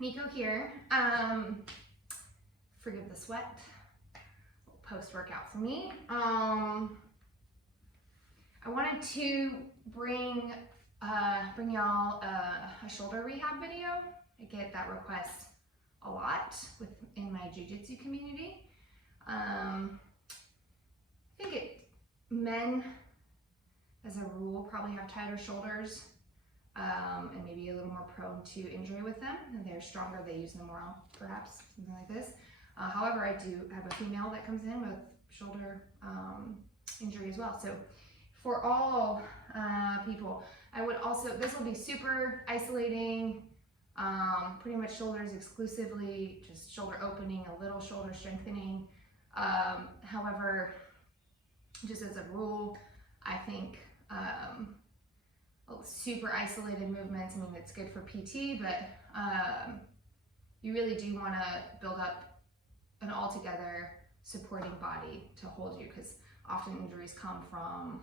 Nico here. Forgive the sweat. Post-workout for me. I wanted to bring y'all a shoulder rehab video. I get that request a lot in my jiu-jitsu community. I think men, as a rule, probably have tighter shoulders and maybe a little more prone to injury with them. And they're stronger, they use them more, perhaps, something like this. However, I do have a female that comes in with shoulder injury as well. So for all people, I would also, this will be super isolating, pretty much shoulders exclusively, just shoulder opening, a little shoulder strengthening. However, just as a rule, I think super isolated movements, I mean, it's good for PT, but you really do want to build up an all-together supporting body to hold you, because often injuries come from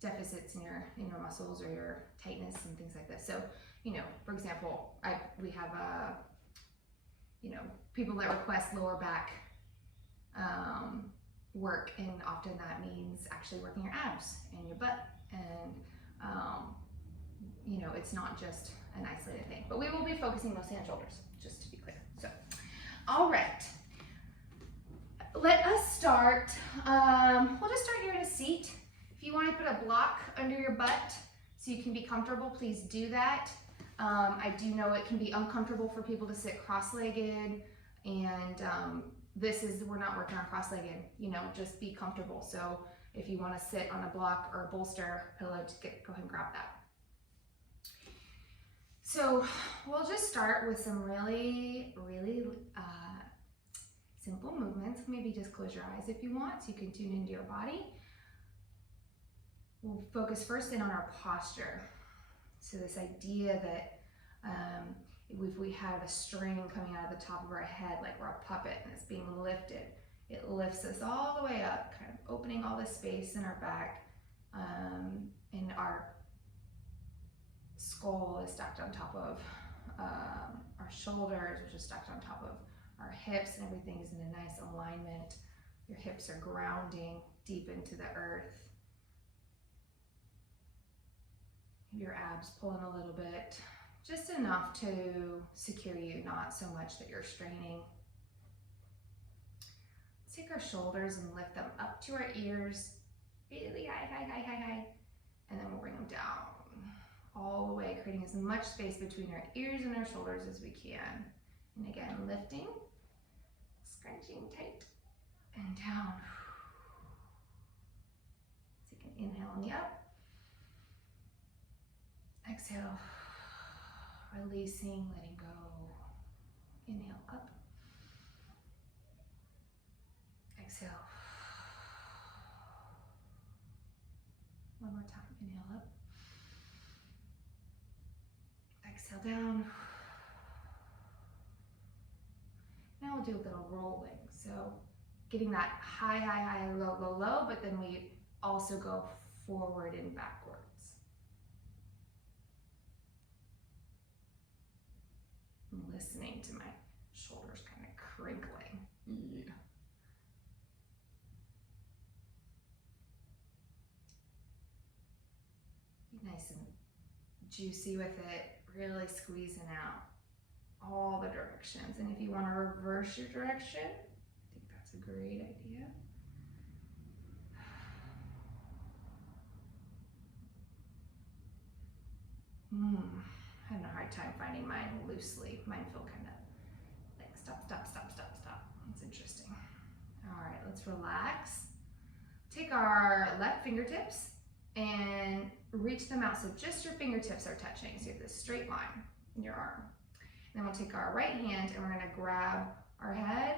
deficits in your muscles or your tightness and things like this. So, you know, for example, we have people that request lower back work, and often that means actually working your abs and your butt, and it's not just an isolated thing. But we will be focusing mostly on shoulders, just to be clear. So, all right, let us start. We'll just start here in a seat. If you want to put a block under your butt so you can be comfortable, please do that. I do know it can be uncomfortable for people to sit cross-legged, and we're not working on cross-legged, just be comfortable. So if you want to sit on a block or a bolster pillow, just go ahead and grab that. So we'll just start with some really, really simple movements. Maybe just close your eyes if you want, so you can tune into your body. We'll focus first in on our posture. So this idea that if we have a string coming out of the top of our head, like we're a puppet and it's being lifted, it lifts us all the way up, kind of opening all the space in our back, and our skull is stacked on top of our shoulders, which is stacked on top of our hips, and everything is in a nice alignment. Your hips are grounding deep into the earth. Your abs pulling a little bit, just enough to secure you, not so much that you're straining. Let's take our shoulders and lift them up to our ears, really high, high, high, high, high, and then we'll bring them down all the way, creating as much space between our ears and our shoulders as we can. And again, lifting, scrunching tight, and down. Take an inhale on the up. Exhale, releasing, letting go. Inhale up. Exhale. One more time, inhale up. Exhale down. Now we'll do a little rolling. So getting that high, high, high, low, low, low, but then we also go forward and backwards. I'm listening to my shoulders kind of crinkling. Yeah. Be nice and juicy with it, really squeezing out all the directions. And if you want to reverse your direction, I think that's a great idea. Having a hard time finding mine loosely. Mine feel kind of like stop, stop, stop, stop, stop. That's interesting. All right, let's relax. Take our left fingertips and reach them out so just your fingertips are touching. So you have this straight line in your arm. Then we'll take our right hand and we're gonna grab our head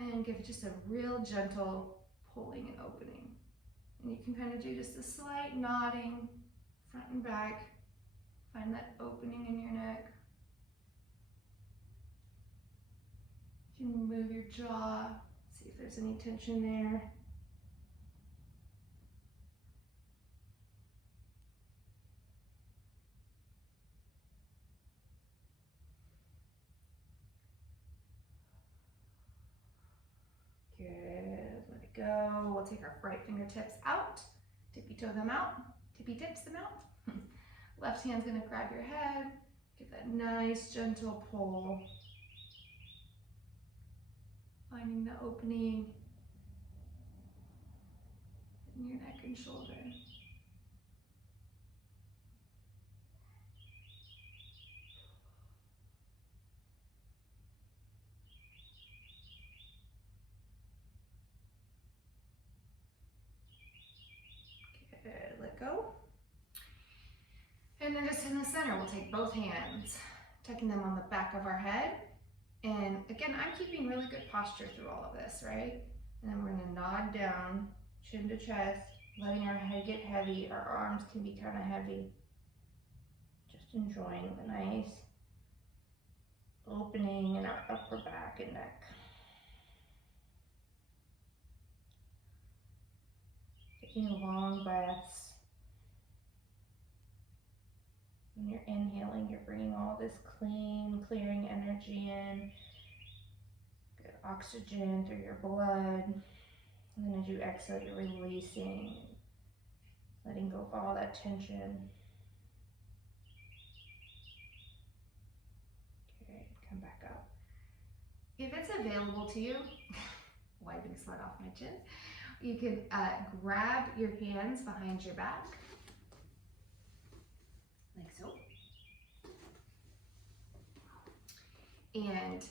and give just a real gentle pulling and opening. And you can kind of do just a slight nodding, front and back. Find that opening in your neck. You can move your jaw, see if there's any tension there. go. We'll take our right fingertips out, tippy toe them out, tippy tips them out. Left hand's gonna grab your head, give that nice gentle pull. Finding the opening in your neck and shoulder. Good, let go. And then just in the center, we'll take both hands, tucking them on the back of our head. And again, I'm keeping really good posture through all of this, right? And then we're gonna nod down, chin to chest, letting our head get heavy. Our arms can be kind of heavy. Just enjoying the nice opening in our upper back and neck. Taking long breaths. When you're inhaling, you're bringing all this clean, clearing energy in. Good oxygen through your blood. And then as you exhale, you're releasing, letting go of all that tension. Good, come back up. If it's available to you, wiping sweat off my chin, you can grab your hands behind your back, like so. And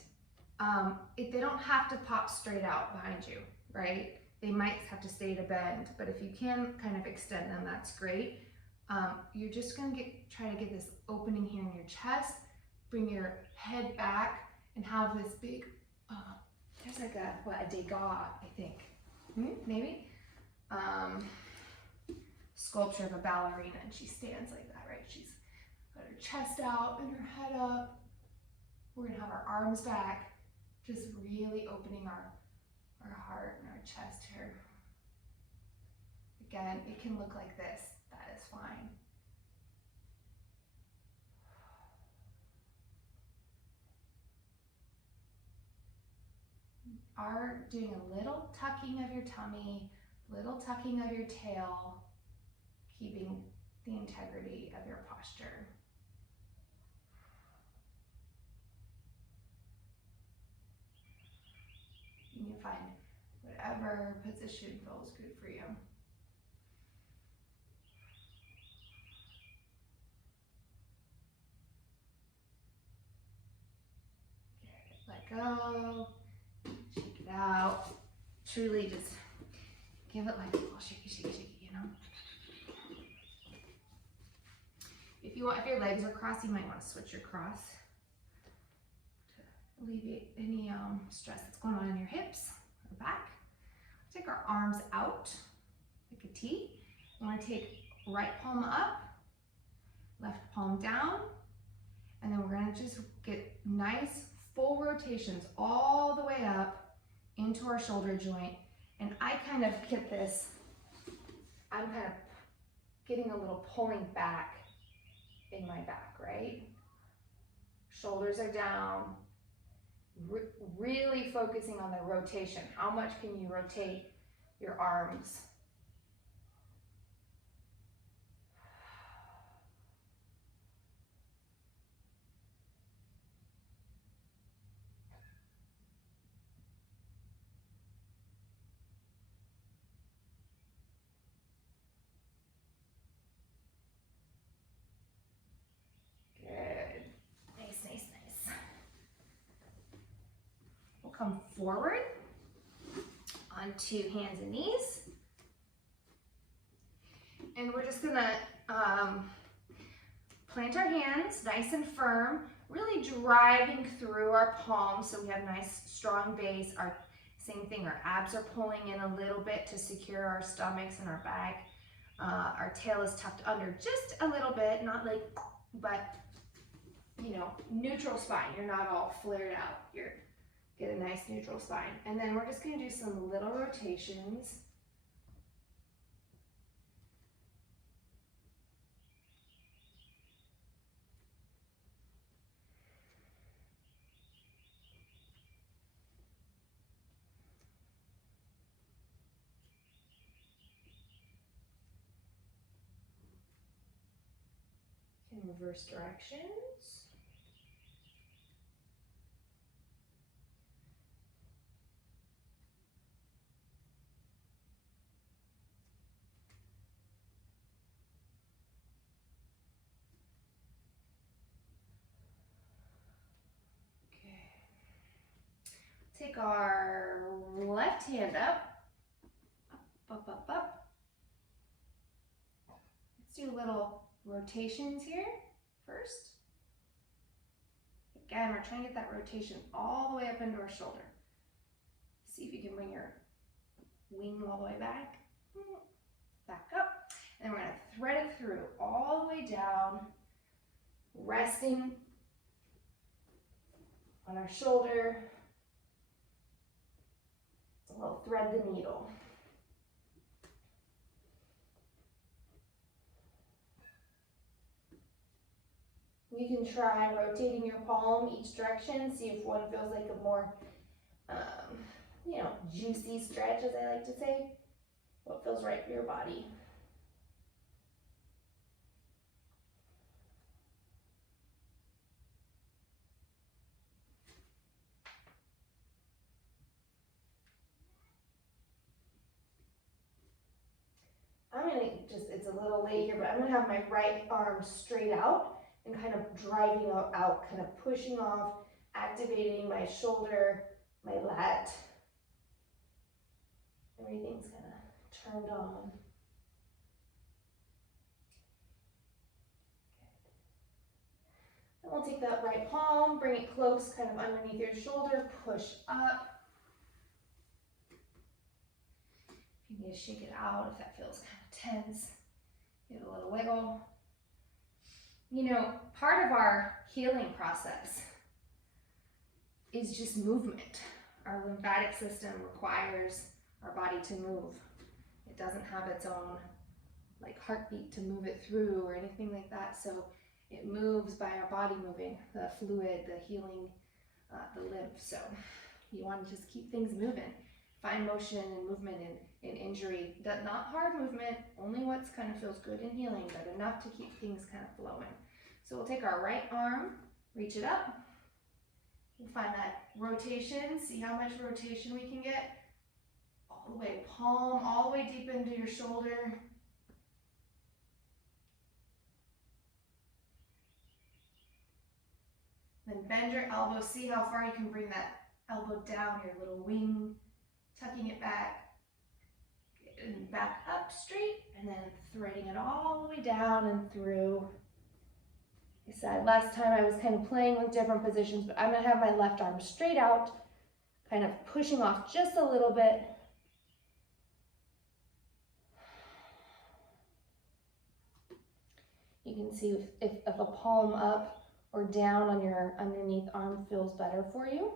they don't have to pop straight out behind you, right? They might have to stay at a bend, but if you can kind of extend them, that's great. You're just gonna try to get this opening here in your chest, bring your head back, and have this big, there's like a Degas, I think, maybe? Sculpture of a ballerina, and she stands like that, right? She's got her chest out and her head up. We're gonna have our arms back, just really opening our heart and our chest here. Again, it can look like this, that is fine. Are doing a little tucking of your tummy, little tucking of your tail, keeping the integrity of your posture. You can find whatever position feels good for you. Okay, let go, shake it out. Truly just give it like a little shaky, shaky, shaky, you know? If your legs are crossed, you might want to switch your cross to alleviate any stress that's going on in your hips or back. Take our arms out like a T. You want to take right palm up, left palm down, and then we're going to just get nice full rotations all the way up into our shoulder joint. And I kind of get this, I'm kind of getting a little pulling back in my back, right? Shoulders are down, really focusing on the rotation. How much can you rotate your arms? Come forward onto hands and knees. And we're just gonna plant our hands nice and firm, really driving through our palms so we have nice strong base. Same thing, our abs are pulling in a little bit to secure our stomachs and our back. Our tail is tucked under just a little bit, not like, but you know, neutral spine. You're not all flared out. Get a nice neutral spine. And then we're just gonna do some little rotations. in reverse directions. Take our left hand up, up, up, up. Let's do little rotations here first. Again, we're trying to get that rotation all the way up into our shoulder. See if you can bring your wing all the way back, back up. And we're gonna thread it through all the way down, resting on our shoulder. We'll thread the needle. You can try rotating your palm each direction, see if one feels like a more, juicy stretch, as I like to say. What feels right for your body. It's a little late here, but I'm gonna have my right arm straight out and kind of driving out, kind of pushing off, activating my shoulder, my lat. Everything's kind of turned on. Then we'll take that right palm, bring it close, kind of underneath your shoulder, push up. You need to shake it out if that feels kind of tense. Give it a little wiggle. You know, part of our healing process is just movement. Our lymphatic system requires our body to move. It doesn't have its own like heartbeat to move it through or anything like that. So it moves by our body moving, the fluid, the healing, the lymph. So you want to just keep things moving. Find motion and movement in injury. Not hard movement, only what's kind of feels good in healing, but enough to keep things kind of flowing. So we'll take our right arm, reach it up, and find that rotation. See how much rotation we can get. All the way, palm all the way deep into your shoulder. Then bend your elbow. See how far you can bring that elbow down, your little wing, tucking it back, and back up straight, and then threading it all the way down and through. I said last time I was kind of playing with different positions, but I'm gonna have my left arm straight out, kind of pushing off just a little bit. You can see if a palm up or down on your underneath arm feels better for you.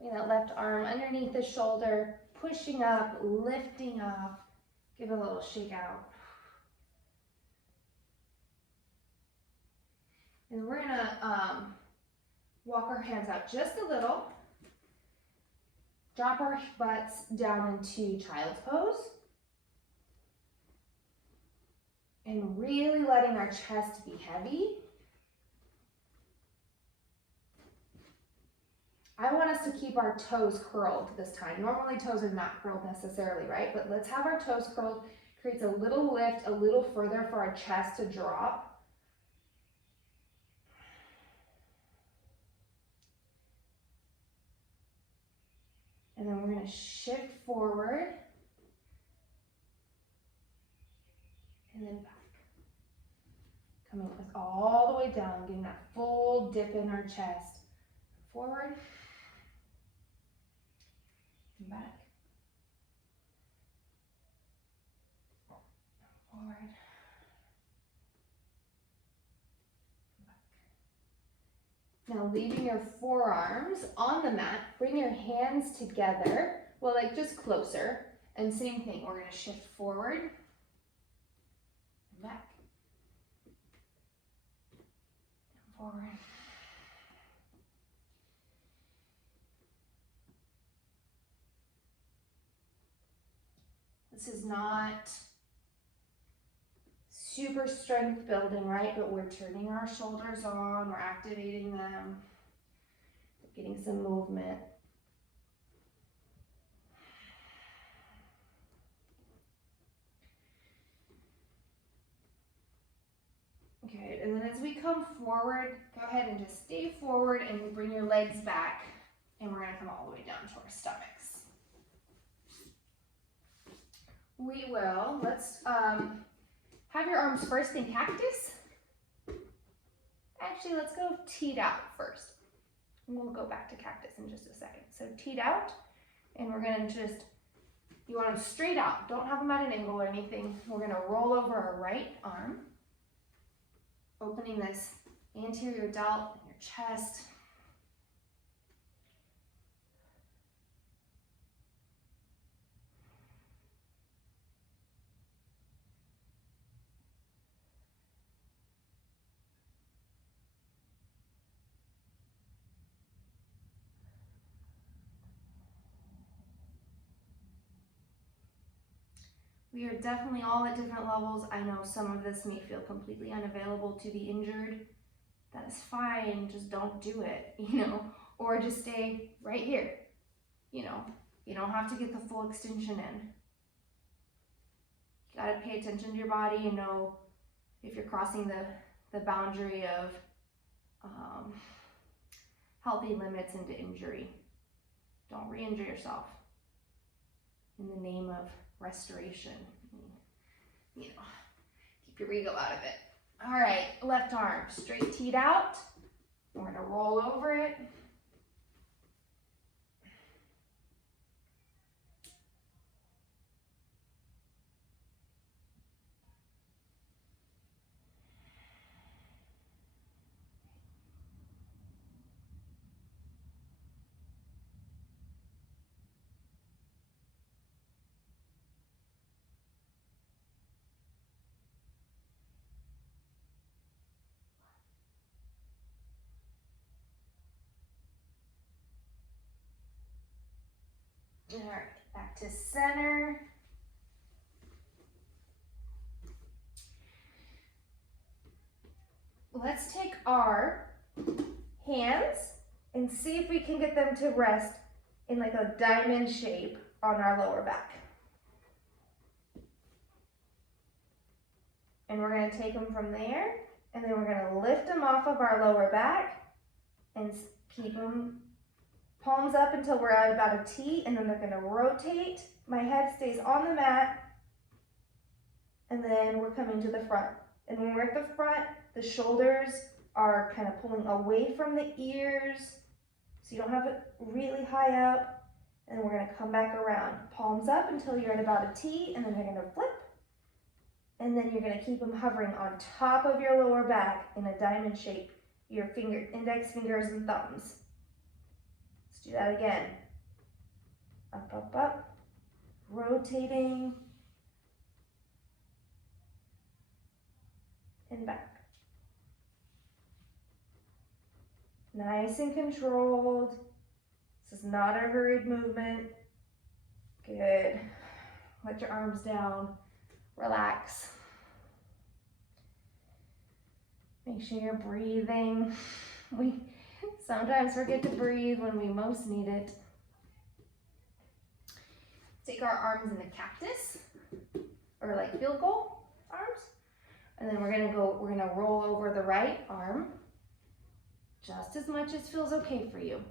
Bring that left arm underneath the shoulder, pushing up, lifting up. Give it a little shake out. And we're gonna walk our hands out just a little. Drop our butts down into child's pose. And really letting our chest be heavy. I want us to keep our toes curled this time. Normally toes are not curled necessarily, right? But let's have our toes curled. Creates a little lift, a little further for our chest to drop. And then we're going to shift forward. And then back. Coming with all the way down, getting that full dip in our chest. Forward. And back. Forward. Now leaving your forearms on the mat, bring your hands together, well, like just closer, and same thing, we're gonna shift forward and back, and forward. This is not super strength building, right? But we're turning our shoulders on, we're activating them, getting some movement. Okay, and then as we come forward, go ahead and just stay forward and bring your legs back, and we're gonna come all the way down to our stomachs. We will, let's have your arms first in cactus. Actually, let's go teed out first. And we'll go back to cactus in just a second. So teed out, and we're gonna just, you want them straight out. Don't have them at an angle or anything. We're gonna roll over our right arm, opening this anterior delt in your chest. We are definitely all at different levels. I know some of this may feel completely unavailable to the injured. That is fine, just don't do it, or just stay right here. You don't have to get the full extension in. You gotta pay attention to your body and know if you're crossing the boundary of healthy limits into injury. Don't re-injure yourself in the name of restoration. Keep your ego out of it. All right, left arm straight teed out. We're gonna roll over it. All right, back to center. Let's take our hands and see if we can get them to rest in like a diamond shape on our lower back. And we're gonna take them from there, and then we're gonna lift them off of our lower back and keep them palms up until we're at about a T, and then they're gonna rotate. My head stays on the mat, and then we're coming to the front. And when we're at the front, the shoulders are kind of pulling away from the ears, so you don't have it really high up. And we're gonna come back around, palms up until you're at about a T, and then you're gonna flip. And then you're gonna keep them hovering on top of your lower back in a diamond shape, your index fingers and thumbs. Let's do that again. Up, up, up, rotating, and back. Nice and controlled. This is not a hurried movement. Good. Let your arms down. Relax. Make sure you're breathing. We sometimes forget to breathe when we most need it. Take our arms in the cactus, or like field goal arms. And then we're gonna roll over the right arm just as much as feels okay for you.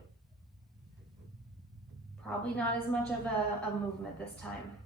Probably not as much of a movement this time.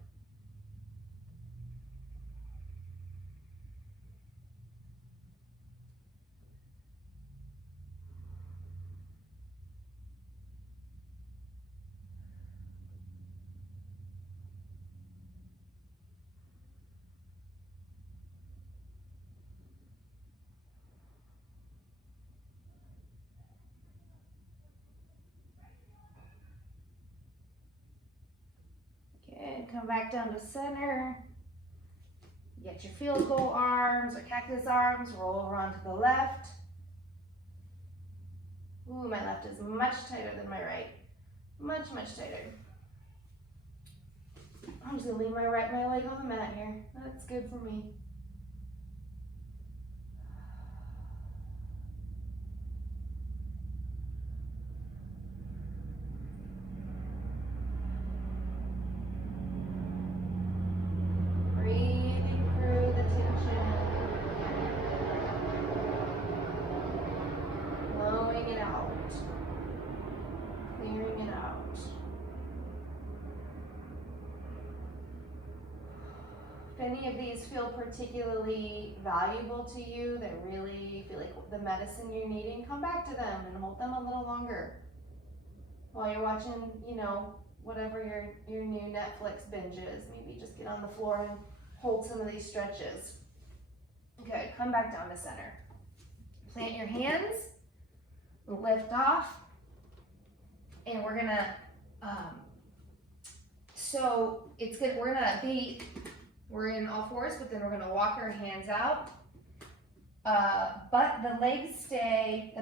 Good, come back down to center. Get your field goal arms or cactus arms, roll over onto the left. Ooh, my left is much tighter than my right. Much, much tighter. I'm just gonna leave my leg on the mat here. That's good for me. Breathing through the tension. Blowing it out. Clearing it out. If any of these feel particularly valuable to you, that really feel like the medicine you're needing, come back to them and hold them a little longer. While you're watching, you know, whatever your new Netflix binge is, maybe just get on the floor and hold some of these stretches. Good, come back down to center. Plant your hands, lift off, and we're gonna, we're in all fours, but then we're gonna walk our hands out. But the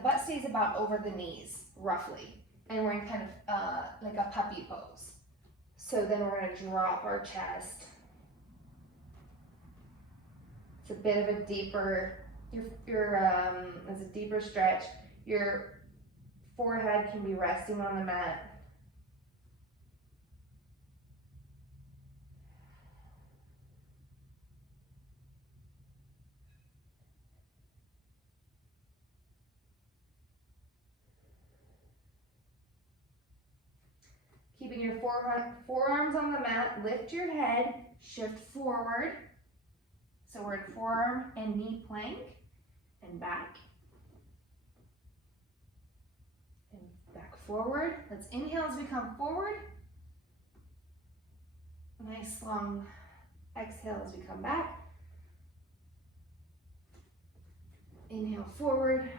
butt stays about over the knees, roughly. And we're in kind of like a puppy pose. So then we're gonna drop our chest. It's a bit of a deeper, it's a deeper stretch. Your forehead can be resting on the mat. Keeping your forearms on the mat, lift your head, shift forward. So we're in forearm and knee plank, and back. And back forward. Let's inhale as we come forward. Nice long exhale as we come back. Inhale forward.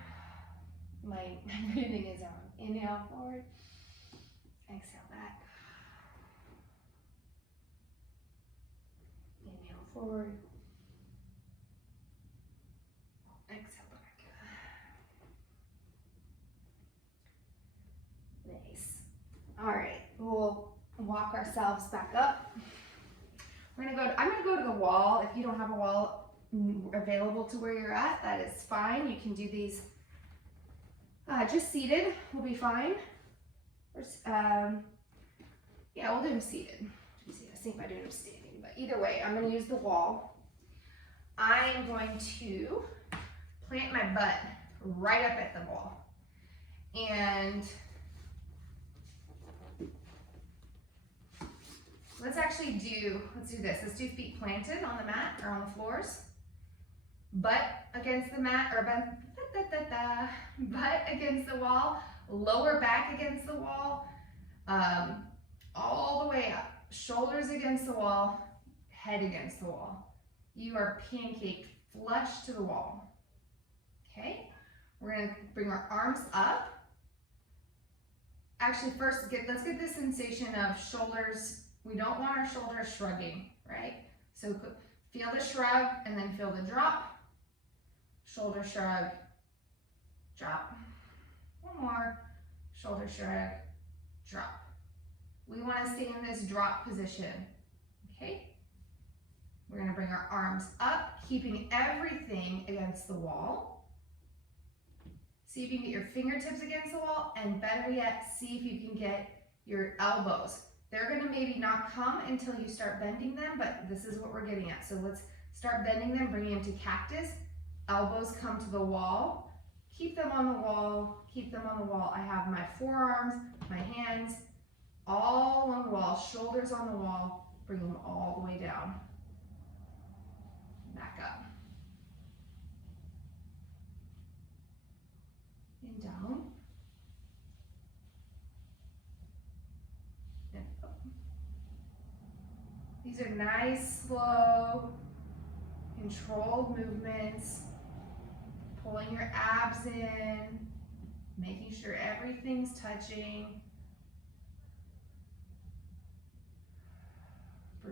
My breathing is wrong. Inhale forward. Exhale back. Inhale forward. Exhale back. Nice. All right, we'll walk ourselves back up. I'm gonna go to the wall. If you don't have a wall available to where you're at, that is fine. You can do these just seated, will be fine. Yeah, we'll do them seated. I was thinking about doing them standing, but either way, I'm going to use the wall. I'm going to plant my butt right up at the wall. And let's do this. Let's do feet planted on the mat or on the floors. Butt against the mat, or butt against the wall. Lower back against the wall, all the way up. Shoulders against the wall, head against the wall. You are pancaked flush to the wall. Okay? We're gonna bring our arms up. Actually, first, let's get this sensation of shoulders. We don't want our shoulders shrugging, right? So feel the shrug and then feel the drop. Shoulder shrug, drop. One more, shoulder shrug, drop. We want to stay in this drop position, okay? We're going to bring our arms up, keeping everything against the wall. See if you can get your fingertips against the wall, and better yet, see if you can get your elbows. They're going to maybe not come until you start bending them, but this is what we're getting at. So let's start bending them, bringing them to cactus. Elbows come to the wall. Keep them on the wall, keep them on the wall. I have my forearms, my hands, all on the wall, shoulders on the wall, bring them all the way down. Back up. And down. And up. These are nice, slow, controlled movements. Pulling your abs in, making sure everything's touching.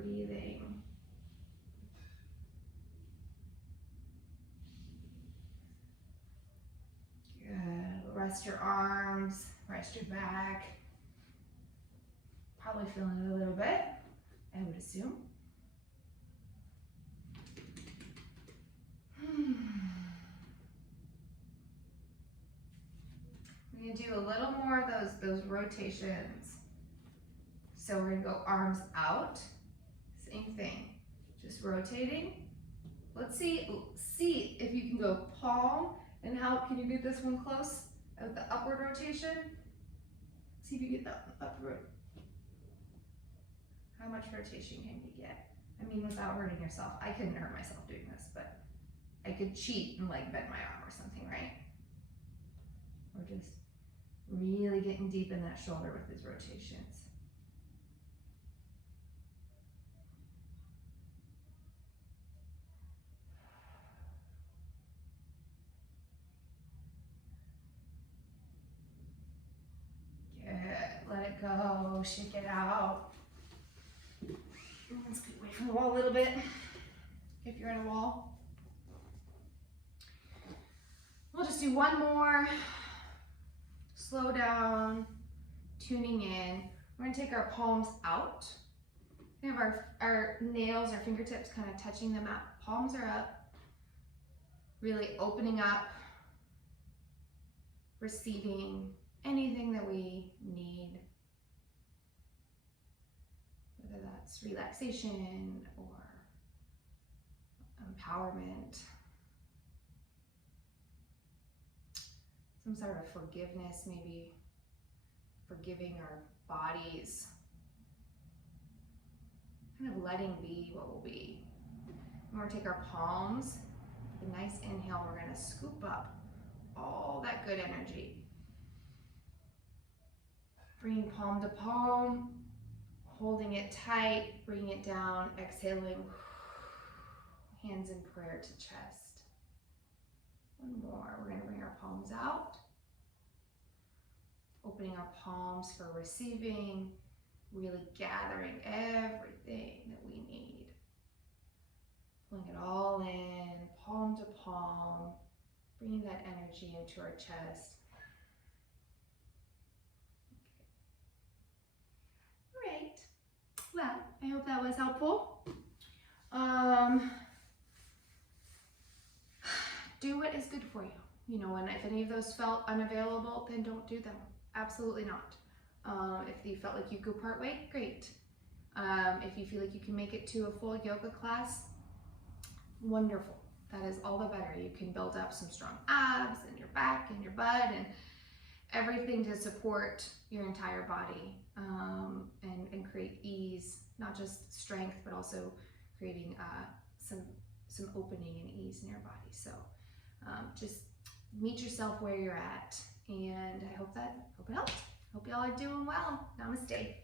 breathing. Good. Rest your arms, rest your back. Probably feeling it a little bit, I would assume. We're gonna do a little more of those rotations. So we're gonna go arms out, same thing, just rotating. Let's see if you can go palm, and how can you get this one close with the upward rotation? See if you get that upward. How much rotation can you get? I mean, without hurting yourself. I couldn't hurt myself doing this, but I could cheat and like bend my arm or something, right? Or just really getting deep in that shoulder with these rotations. Good, let it go, shake it out. Let's get away from the wall a little bit, if you're in a wall. We'll just do one more. Slow down, tuning in. We're gonna take our palms out. We have our nails, our fingertips kind of touching the mat. Palms are up. Really opening up, receiving anything that we need. Whether that's relaxation or empowerment. Some sort of forgiveness, maybe forgiving our bodies. Kind of letting be what will be. We're going to take our palms, with a nice inhale, we're going to scoop up all that good energy. Bringing palm to palm, holding it tight, bringing it down, exhaling, hands in prayer to chest. One more, we're going to bring our palms out, opening our palms for receiving, really gathering everything that we need. Pulling it all in, palm to palm, bringing that energy into our chest. Okay. All right. Well, I hope that was helpful. Do what is good for you. You know, and if any of those felt unavailable, then don't do them. Absolutely not. If you felt like you could part way, great. If you feel like you can make it to a full yoga class, wonderful. That is all the better. You can build up some strong abs and your back and your butt and everything to support your entire body, and create ease, not just strength, but also creating some opening and ease in your body. So just meet yourself where you're at, and I hope it helped. Hope y'all are doing well. Namaste.